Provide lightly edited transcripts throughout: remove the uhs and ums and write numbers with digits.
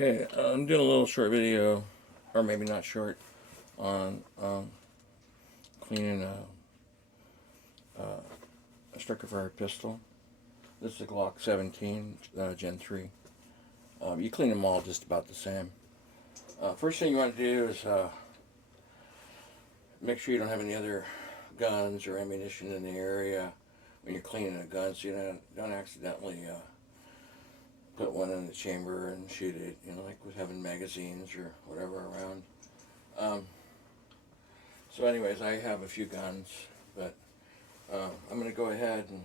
Okay, I'm doing a little short video, or maybe not short, on cleaning a striker-fired pistol. This is a Glock 17 Gen 3. You clean them all just about the same. First thing you want to do is make sure you don't have any other guns or ammunition in the area when you're cleaning a gun, so you don't accidentally put one in the chamber and shoot it, like with having magazines or whatever around. So anyways, I have a few guns, but I'm going to go ahead and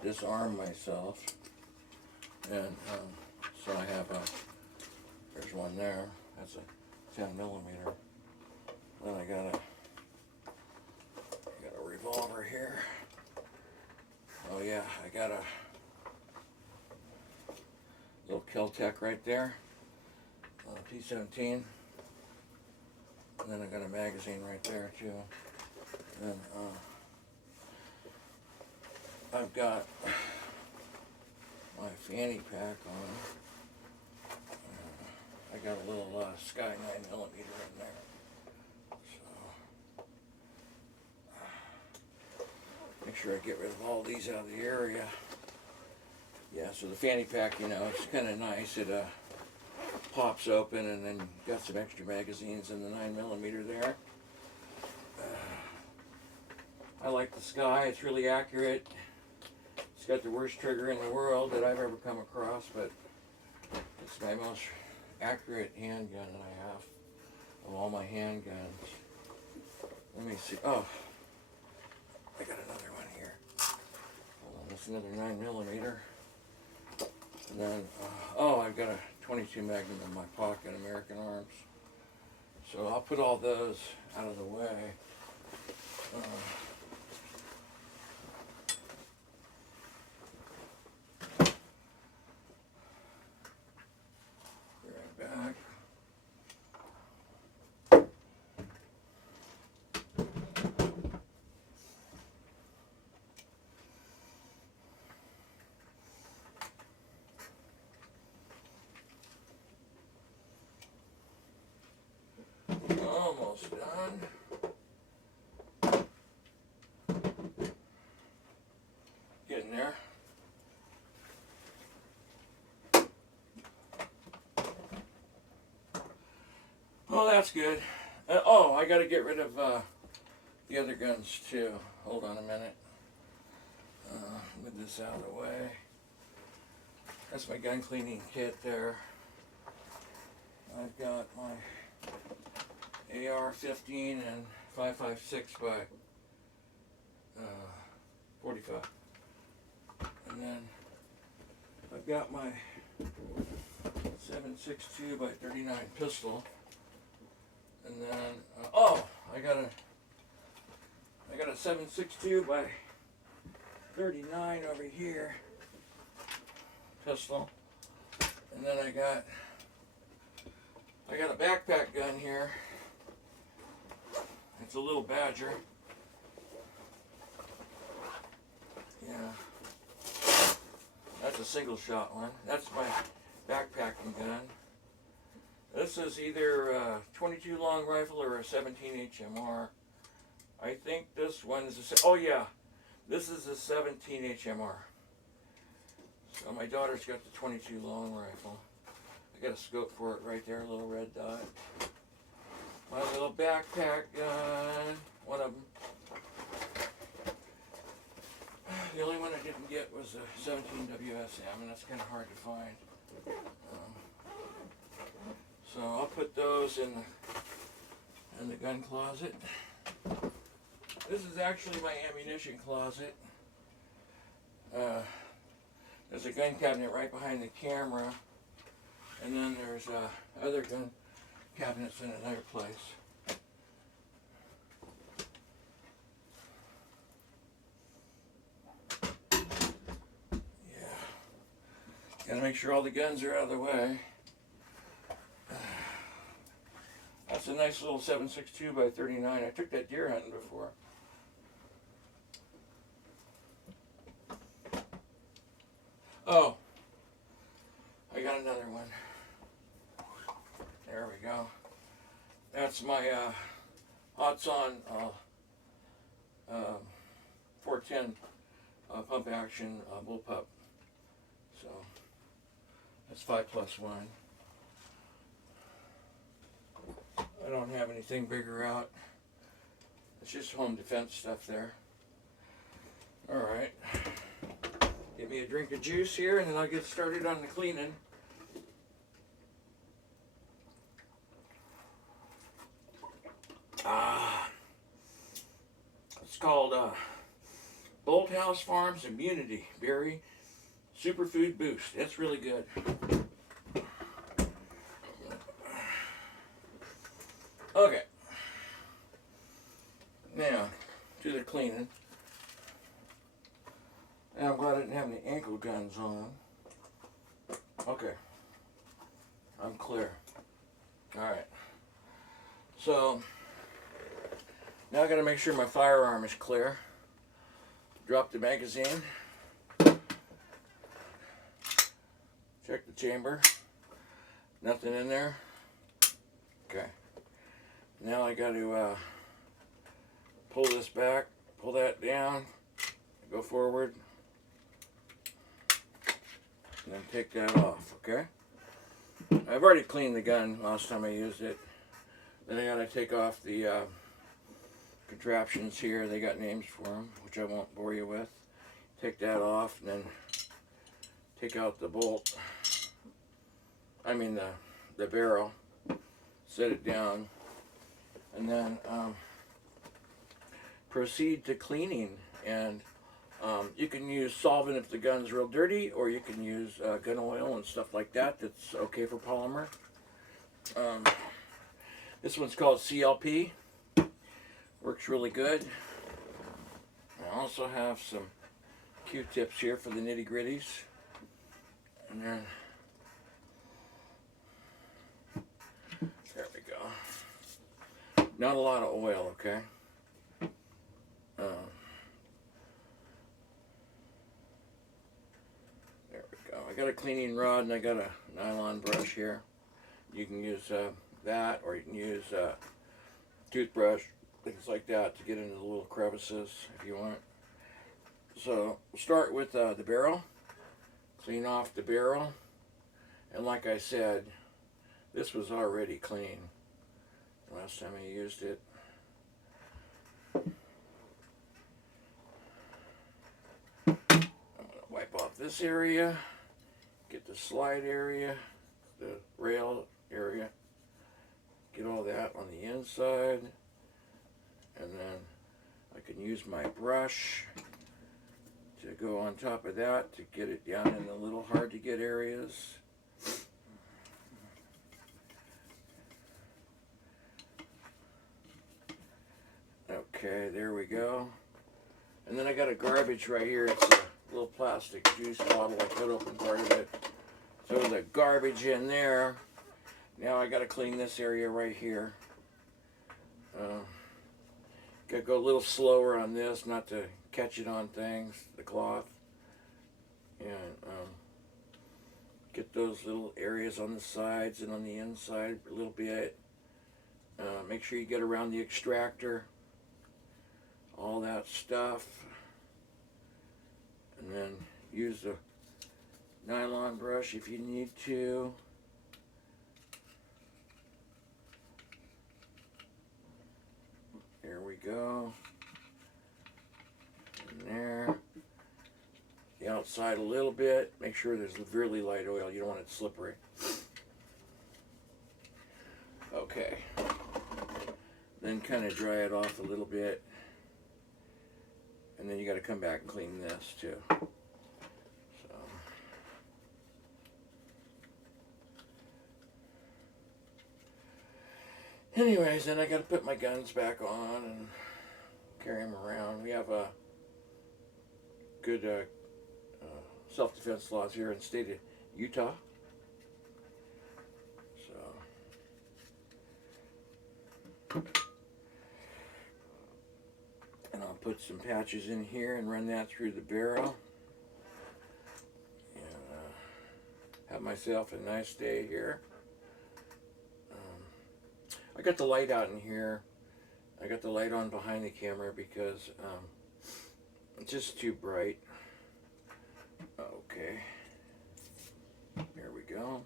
disarm myself. And so I have there's one there, that's a 10 millimeter. Then I got a revolver here. Oh yeah, I got a little Kel-Tec right there, P17. And then I got a magazine right there too. And I've got my fanny pack on. I got a little Sky 9mm in there. So make sure I get rid of all these out of the area. Yeah, so the fanny pack, it's kind of nice. It pops open, and then got some extra magazines in the 9mm there. I like the Sky. It's really accurate. It's got the worst trigger in the world that I've ever come across, but it's my most accurate handgun that I have of all my handguns. Let me see. Oh, I got another one here. Hold on, that's another 9mm. And then, I've got a 22 Magnum in my pocket, American Arms. So I'll put all those out of the way. Be right back. Almost done. Getting there. Oh, that's good. I got to get rid of the other guns too. Hold on a minute. Move this out of the way. That's my gun cleaning kit there. I've got my AR-15 and 5.56 by 45. And then I've got my 7.62 by 39 pistol. And then I got a 7.62 by 39 over here pistol. And then I got a backpack gun here. It's a little Badger. Yeah. That's a single shot one. That's my backpacking gun. This is either a 22 long rifle or a 17 HMR. I think this one is this is a 17 HMR. So my daughter's got the 22 long rifle. I got a scope for it right there, a little red dot. My little backpack gun, one of them. The only one I didn't get was a 17 WSM, and that's kind of hard to find. So I'll put those in the gun closet. This is actually my ammunition closet. There's a gun cabinet right behind the camera, and then there's other gun cabinets in another place. Yeah. Gotta make sure all the guns are out of the way. That's a nice little 7.62 by 39. I took that deer hunting before. Oh, I got got another one. There we go. That's my Hotson 410 pump action bullpup. So that's 5+1. I don't have anything bigger out. It's just home defense stuff there. Alright. Give me a drink of juice here and then I'll get started on the cleaning. It's called Bolthouse Farms Immunity Berry Superfood Boost. That's really good. Okay. Now, to the cleaning. And I'm glad I didn't have any ankle guns on. Okay. I'm clear. Alright. So, now I gotta make sure my firearm is clear. Drop the magazine. Check the chamber. Nothing in there. Okay. Now I gotta pull this back, pull that down, go forward, and then take that off, okay? I've already cleaned the gun last time I used it. Then I gotta take off the contraptions here. They got names for them, which I won't bore you with. Take that off, and then take out the bolt. I mean the barrel. Set it down, and then proceed to cleaning. And you can use solvent if the gun's real dirty, or you can use gun oil and stuff like that. That's okay for polymer. This one's called CLP. Works really good. I also have some Q-tips here for the nitty-gritties. And then there we go. Not a lot of oil, okay? There we go. I got a cleaning rod and I got a nylon brush here. You can use that, or you can use toothbrush, things like that, to get into the little crevices if you want. So we'll start with the barrel. Clean off the barrel. And like I said, this was already clean last time I used it. I'm going to wipe off this area, get the slide area, the rail area, get all that on the inside, and then I can use my brush to go on top of that to get it down in the little hard to get areas. Okay, there we go. And then I got a garbage right here. It's a little plastic juice bottle. I cut open part of it. So the garbage in there. Now I got to clean this area right here. Got to go a little slower on this, not to catch it on things, the cloth. And get those little areas on the sides and on the inside a little bit. Make sure you get around the extractor. All that stuff. And then use the nylon brush if you need to. There we go. And there. The outside a little bit. Make sure there's really light oil. You don't want it slippery. Okay. Then kind of dry it off a little bit. And then you got to come back and clean this too. So. Anyways, then I got to put my guns back on and carry them around. We have a good self-defense laws here in the state of Utah. So. And I'll put some patches in here and run that through the barrel. And have myself a nice day here. I got the light out in here. I got the light on behind the camera because it's just too bright. Okay. Here we go.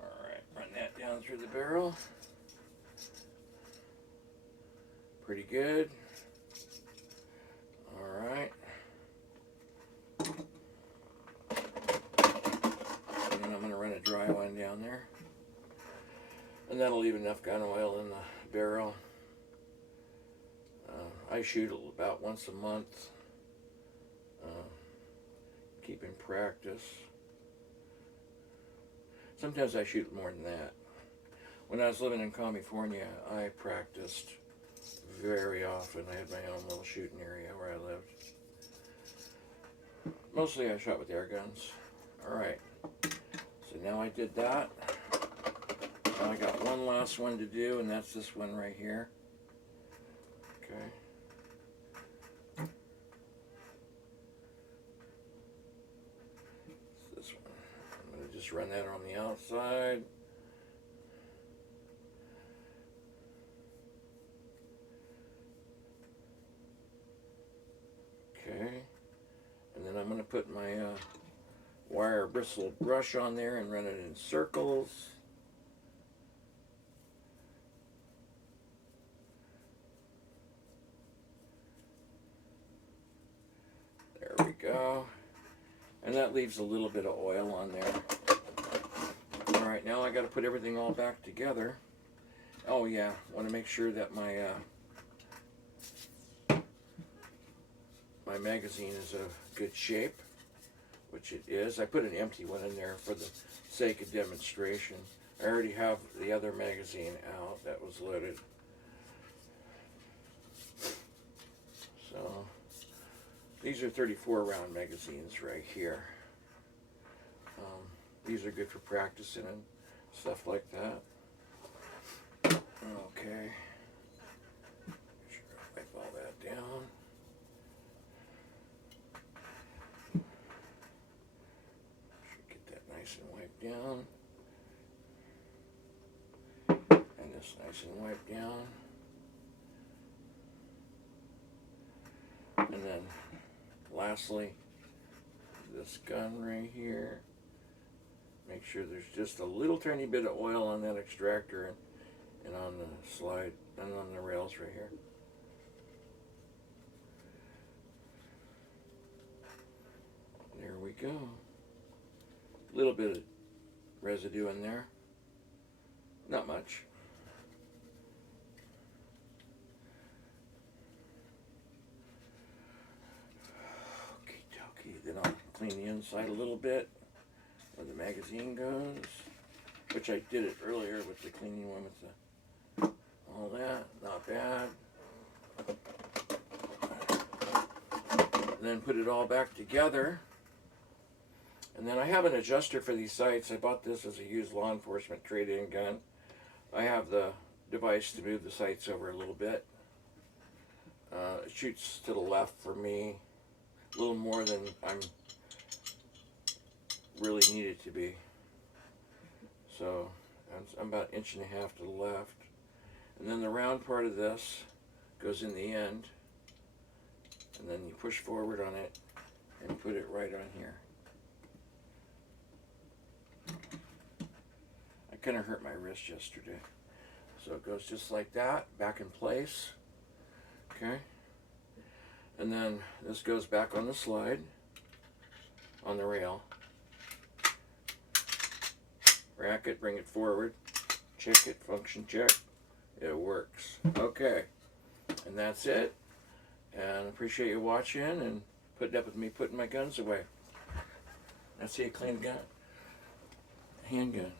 Alright, run that down through the barrel. Pretty good. Alright. And then I'm going to run a dry one down there. And that'll leave enough gun oil in the barrel. I shoot about once a month. Keep in practice. Sometimes I shoot more than that. When I was living in California, I practiced very often. I had my own little shooting area where I lived. Mostly I shot with air guns. Alright, so now I did that. Now I got one last one to do, and that's this one right here. Okay. It's this one. I'm going to just run that on the outside. Okay. And then I'm going to put my wire bristle brush on there and run it in circles. There we go. And that leaves a little bit of oil on there. Alright, now I got to put everything all back together. Oh yeah, want to make sure that my my magazine is a good shape, which it is. I put an empty one in there for the sake of demonstration. I already have the other magazine out that was loaded. So these are 34 round magazines right here. These are good for practicing and stuff like that. Okay. Sure, wipe all that down. Should get that nice and wiped down. And this nice and wiped down. And then lastly, this gun right here. Make sure there's just a little tiny bit of oil on that extractor and on the slide and on the rails right here. There we go. A little bit of residue in there. Not much. Okie dokie. Then I'll clean the inside a little bit where the magazine goes, which I did it earlier with the cleaning one with the all that. Not bad. And then put it all back together. And then I have an adjuster for these sights. I bought this as a used law enforcement trade-in gun. I have the device to move the sights over a little bit. It shoots to the left for me, a little more than I'm really need it to be. So I'm about an inch and a half to the left. And then the round part of this goes in the end. And then you push forward on it and put it right on here. I kind of hurt my wrist yesterday. So it goes just like that, back in place. Okay. And then this goes back on the slide, on the rail. Rack it, bring it forward, check it, function check. It works. Okay. And that's it. And I appreciate you watching and putting up with me putting my guns away. That's how you clean a gun. Handgun.